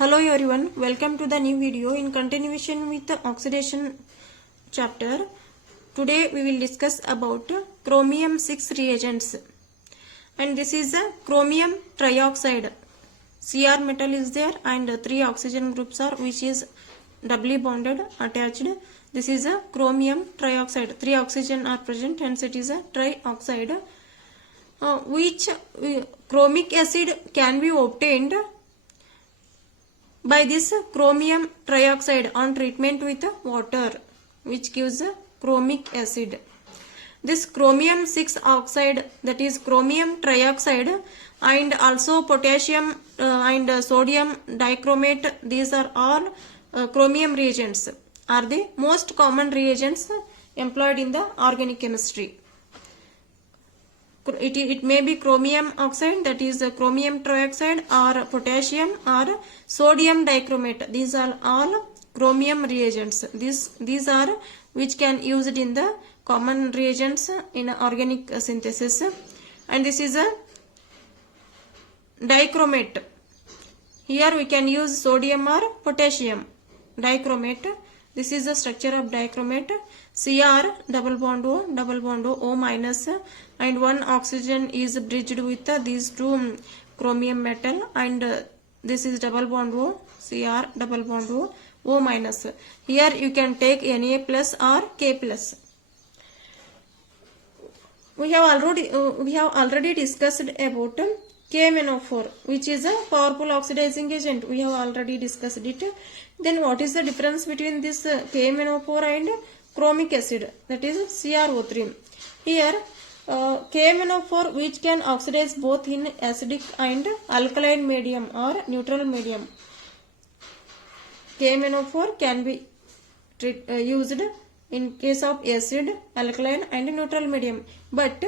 Hello everyone, welcome to the new video in continuation with the oxidation chapter. Today we will discuss about chromium 6 reagents, and this is a chromium trioxide. Cr metal is there and 3 oxygen groups are which is doubly bonded attached. This is a chromium trioxide. 3 oxygen are present, hence it is a trioxide. Which chromic acid can be obtained by this chromium trioxide on treatment with water, which gives chromic acid. This chromium 6 oxide, that is chromium trioxide, and also potassium and sodium dichromate, these are all chromium reagents, are the most common reagents employed in the organic chemistry. It may be chromium oxide, that is chromium trioxide, or potassium or sodium dichromate. These are all chromium reagents. These are which can used in the common reagents in organic synthesis. And this is a dichromate. Here we can use sodium or potassium dichromate. This is the structure of dichromate. Cr double bond O minus, and one oxygen is bridged with these two chromium metal, and this is double bond O, Cr double bond O minus. Here you can take Na plus or K plus. We have already discussed about KMnO4, which is a powerful oxidizing agent. We have already discussed it. Then what is the difference between this KMnO4 and chromic acid, that is CrO3? Here KMnO4 which can oxidize both in acidic and alkaline medium or neutral medium. KMnO4 can be used in case of acid, alkaline and neutral medium. But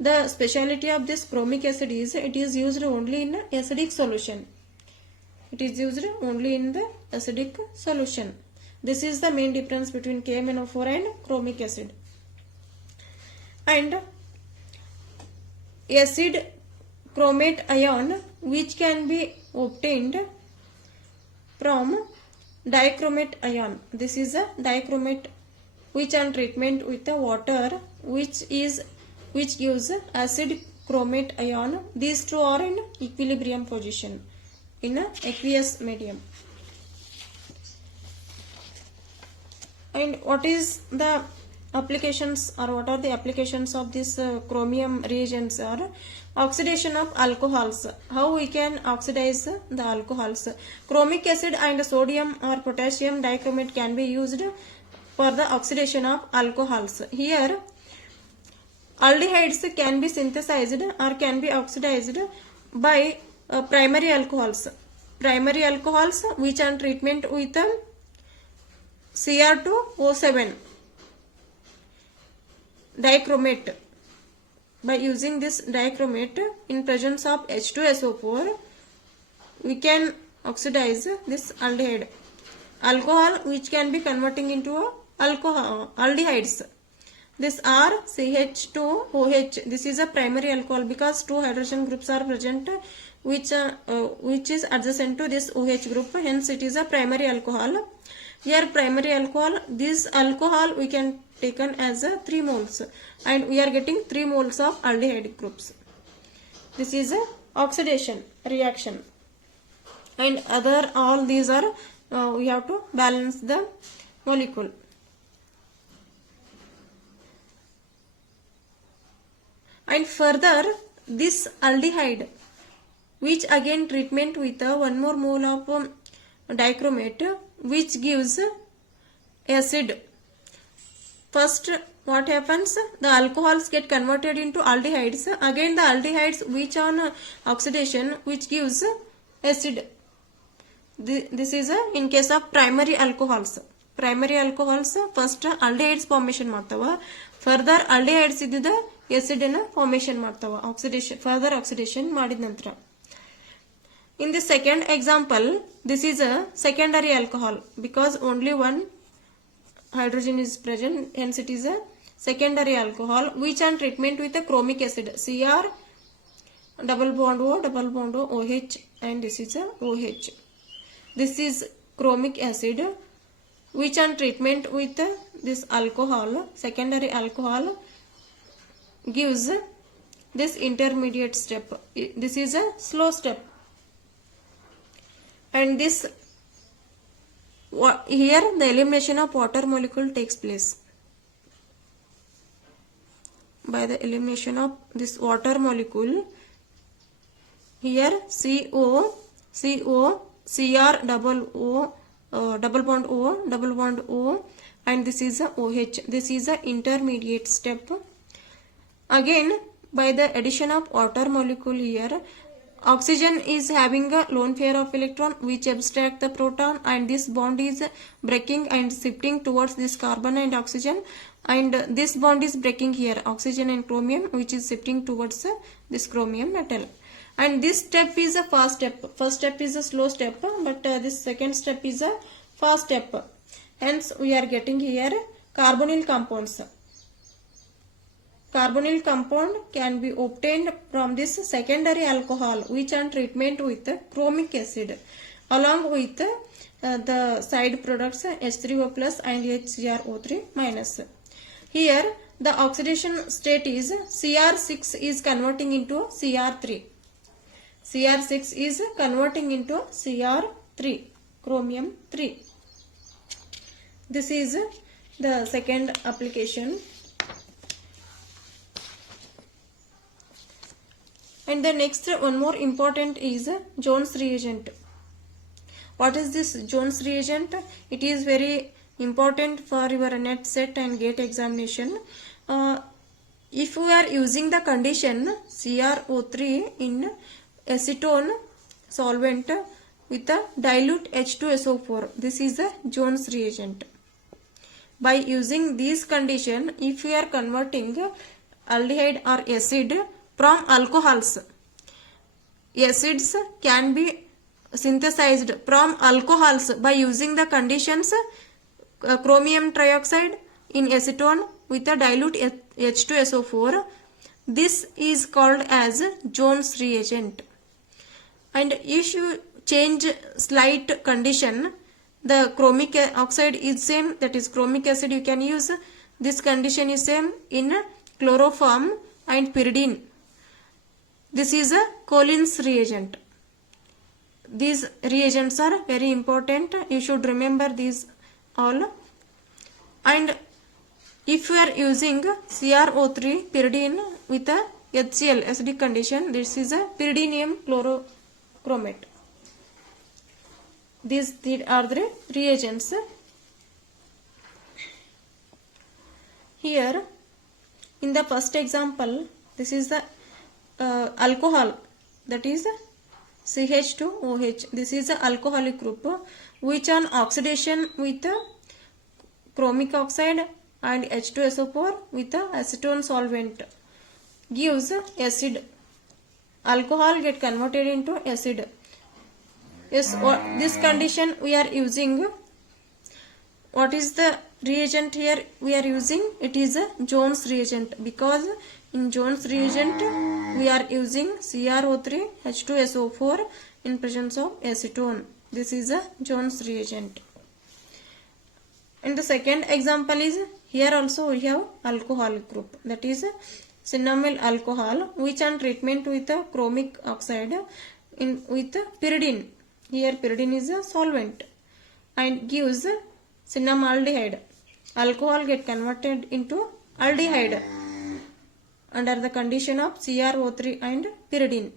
the speciality of this chromic acid is it is used only in acidic solution. It is used only in the acidic solution. This is the main difference between KMnO4 and chromic acid. And acid chromate ion which can be obtained from dichromate ion. This is a dichromate which on treatment with the water which gives acid chromate ion. These two are in equilibrium position in a aqueous medium. And what is the applications, or what are the applications of this chromium reagents? Are oxidation of alcohols. How we can oxidize the alcohols? Chromic acid and sodium or potassium dichromate can be used for the oxidation of alcohols. Here aldehydes can be synthesized or can be oxidized by primary alcohols. Primary alcohols which on treatment with Cr2O7 dichromate. By using this dichromate in presence of H2SO4, we can oxidize this aldehyde. Alcohol which can be converting into aldehydes. This R CH2OH. This is a primary alcohol because two hydrogen groups are present which is adjacent to this OH group. Hence it is a primary alcohol. Here primary alcohol, this alcohol we can taken as 3 moles, and we are getting 3 moles of aldehyde groups. This is a oxidation reaction. And other all these are we have to balance the molecule. And further this aldehyde which again treatment with one more mole of dichromate which gives acid. First what happens? The alcohols get converted into aldehydes. Again the aldehydes which on oxidation which gives acid. This is in case of primary alcohols. Primary alcohols first aldehydes formation ಮಾಡ್ತಾವ. Further aldehydes ಇದ್ದಿದ acid ಅನ್ನು formation ಮಾಡ್ತಾವ. Oxidation, further oxidation ಮಾಡಿದ ನಂತರ. In the second example, this is a secondary alcohol because only one hydrogen is present, hence it is a secondary alcohol which on treatment with a chromic acid Cr double bond O OH, and this is a OH. This is chromic acid, which on treatment with this alcohol, secondary alcohol, gives this intermediate step. This is a slow step, and this here the elimination of water molecule takes place. By the elimination of this water molecule, here CO, Cr double O, double bond O, and this is a OH. This is a intermediate step. Again, by the addition of water molecule here, oxygen is having a lone pair of electron which abstract the proton, and this bond is breaking and shifting towards this carbon and oxygen, and this bond is breaking here, oxygen and chromium, which is shifting towards this chromium metal. And this step is a fast step. First step is a slow step, but this second step is a fast step. Hence we are getting here carbonyl compounds. Carbonyl compound can be obtained from this secondary alcohol, which on treatment with chromic acid, along with the side products H3O plus and HCrO3 minus. Here the oxidation state is Cr6 is converting into Cr3. Cr6 is converting into Cr3, chromium 3. This is the second application. And the next one more important is Jones reagent. What is this Jones reagent? It is very important for your net set and gate examination. If we are using the condition CrO3 in acetone solvent with a dilute H2SO4, this is a Jones reagent. By using this condition, if we are converting aldehyde or acid from alcohols, acids can be synthesized from alcohols by using the conditions chromium trioxide in acetone with a dilute H2SO4. This is called as Jones reagent. And if you change slight condition, the chromic oxide is same, that is chromic acid you can use. This condition is same in chloroform and pyridine. This is a Collins reagent. These reagents are very important. You should remember these all. And if you are using CrO3 pyridine with a HCl acidic condition, this is a pyridinium chlorochromate. These are the reagents. Here in the first example, this is the alcohol, that is CH2OH. This is an alcoholic group which on oxidation with chromic oxide and H2SO4 with acetone solvent gives acid. Alcohol get converted into acid. Yes, this condition we are using. What is the reagent here we are using? It is a Jones reagent, because in Jones reagent we are using CrO3 H2SO4 in presence of acetone. This is a Jones reagent. And the second example is, here also we have alcoholic group, that is cinnamyl alcohol, which on treatment with a chromic oxide with pyridine. Here pyridine is a solvent and gives cinnamaldehyde. Alcohol get converted into aldehyde under the condition of CrO3 and pyridine.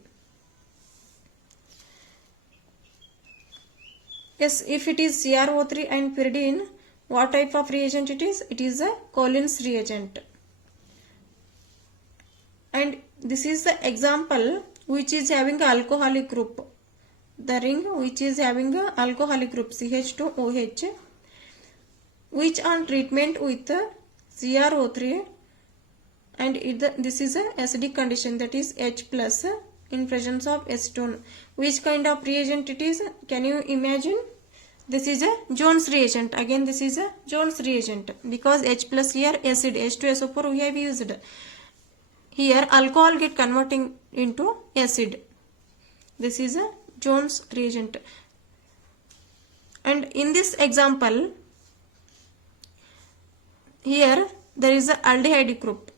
Yes, if it is CrO3 and pyridine, what type of reagent it is? It is a Collins reagent. And this is the example which is having an alcoholic group. The ring which is having an alcoholic group CH2OH, which on treatment with CrO3 and this is a acidic condition, that is H plus in presence of acetone. Which kind of reagent it is? Can you imagine? This is a Jones reagent. Again this is a Jones reagent, because H plus here acid, H2SO4 we have used. Here alcohol get converting into acid. This is a Jones reagent. And in this example, here there is a aldehyde group.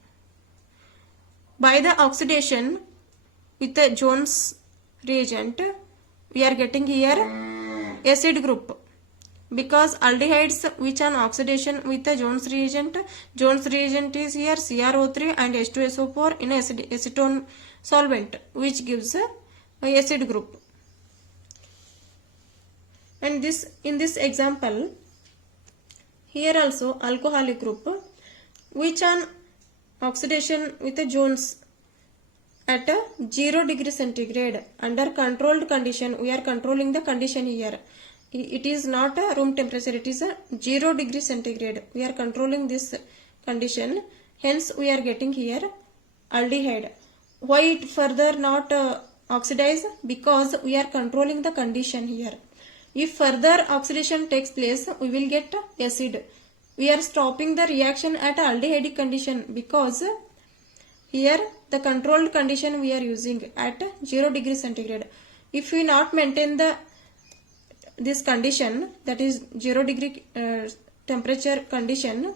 By the oxidation with the Jones reagent, we are getting here acid group, because aldehydes which on oxidation with the Jones reagent is here CrO3 and H2SO4 in acetone solvent, which gives a acid group. And in this example, here also alcoholic group which on oxidation with the Jones at 0 degree centigrade under controlled condition. We are controlling the condition here. It is not a room temperature, it is a 0 degree centigrade. We are controlling this condition. Hence we are getting here aldehyde. Why it further not oxidize? Because we are controlling the condition here. If further oxidation takes place, we will get acid. We are stopping the reaction at aldehyde condition, because here the controlled condition we are using at 0 degree centigrade. If we not maintain this condition, that is 0 degree temperature condition,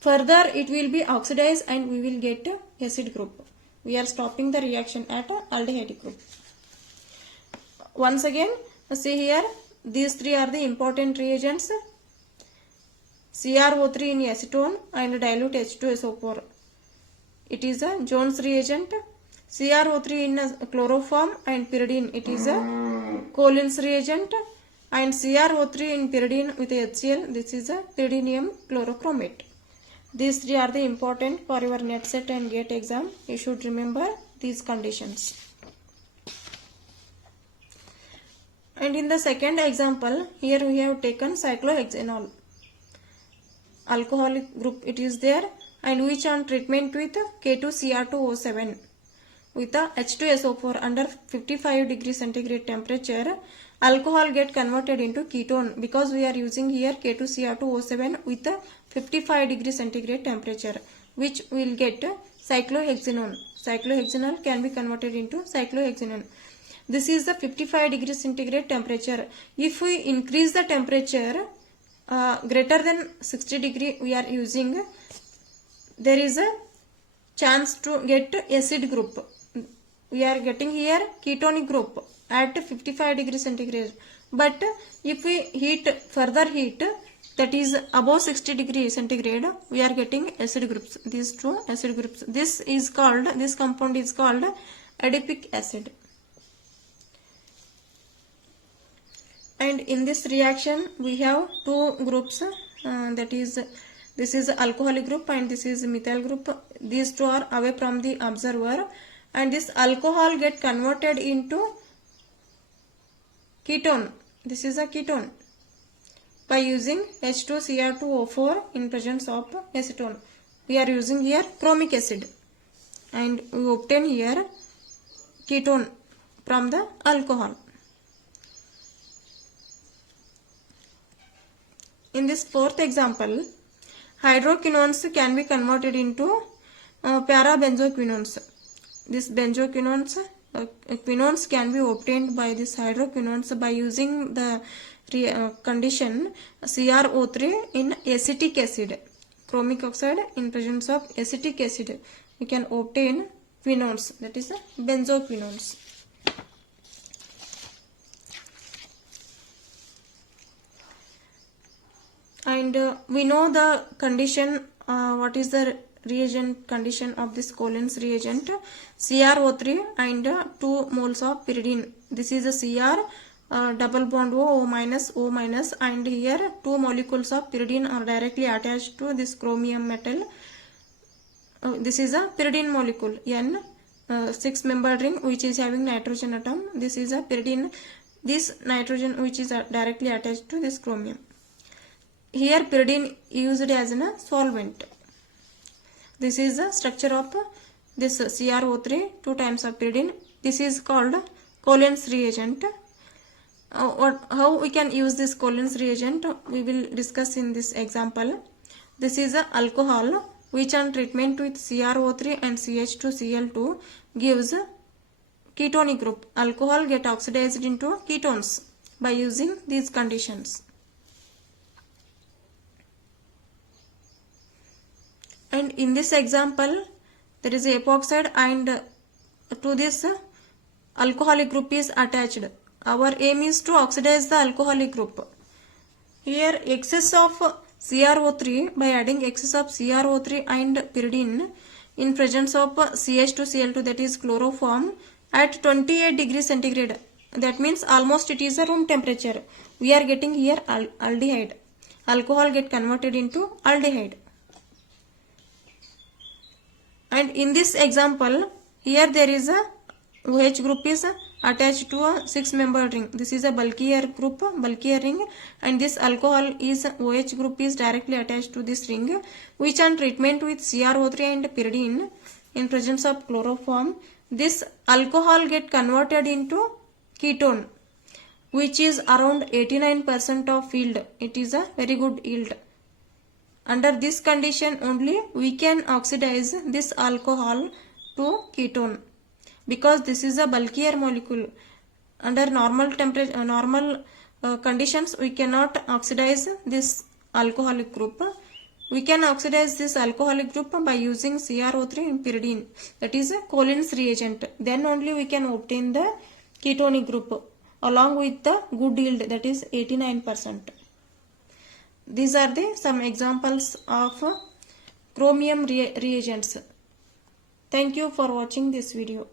further it will be oxidized and we will get acid group. We are stopping the reaction at aldehyde group. Once again, see here, these three are the important reagents: CrO3 in acetone and dilute H2SO4. It is a Jones reagent. CrO3 in a chloroform and pyridine, it is a Collins reagent. And CrO3 in pyridine with HCl, this is a pyridinium chlorochromate. These three are the important for your NET set and GATE exam. You should remember these conditions. And in the second example, here we have taken cyclohexanol. Alcoholic group it is there, and which on treatment with K2Cr2O7 with a H2SO4 under 55 degree centigrade temperature, alcohol get converted into ketone, because we are using here K2Cr2O7 with a 55 degree centigrade temperature, which will get cyclohexanol. Cyclohexanol can be converted into cyclohexanol. This is the 55 degree centigrade temperature. If we increase the temperature greater than 60 degree we are using, there is a chance to get acid group. We are getting here ketonic group at 55 degree centigrade. But if we further heat, that is above 60 degree centigrade, we are getting acid groups. These two acid groups. This compound is called adipic acid. And in this reaction we have two groups, that is, this is alcoholic group and this is methyl group. These two are away from the observer, and this alcohol get converted into ketone. This is a ketone by using H2Cr2O4 in presence of acetone. We are using here chromic acid, and we obtain here ketone from the alcohol. In this fourth example, hydroquinones can be converted into parabenzoquinones. This quinones can be obtained by this hydroquinones by using the condition CrO3 in acetic acid. Chromic oxide in presence of acetic acid, we can obtain quinones, that is benzoquinones. And we know the condition, what is the reagent condition of this Collins reagent: CrO3 and 2 moles of pyridine. This is a Cr double bond O minus, and here 2 molecules of pyridine are directly attached to this chromium metal. This is a pyridine molecule N, 6-membered ring which is having nitrogen atom. This is a pyridine, this nitrogen which is directly attached to this chromium. Here pyridine used as a solvent. This is the structure of this CrO3, 2 times of pyridine. This is called Collins reagent. How we can use this Collins reagent, we will discuss in this example. This is a alcohol which on treatment with CrO3 and CH2Cl2 gives ketonic group. Alcohol get oxidized into ketones by using these conditions. And in this example, there is epoxide and to this alcoholic group is attached. Our aim is to oxidize the alcoholic group. Here excess of CrO3, by adding excess of CrO3 and pyridine in presence of CH2Cl2, that is chloroform, at 28 degrees centigrade. That means almost it is a room temperature. We are getting here aldehyde. Alcohol get converted into aldehyde. And in this example, here there is a OH group is attached to a 6-membered ring. This is a bulkier group, bulkier ring, and this alcohol is OH group is directly attached to this ring, which on treatment with CrO3 and pyridine in presence of chloroform, this alcohol get converted into ketone, which is around 89% of yield. It is a very good yield. Under this condition only we can oxidize this alcohol to ketone, because this is a bulkier molecule. Under normal temperature, conditions, we cannot oxidize this alcoholic group. We can oxidize this alcoholic group by using CrO3 and pyridine, that is a Collins reagent. Then only we can obtain the ketonic group along with the good yield, that is 89%. These are the some examples of chromium reagents. Thank you for watching this video.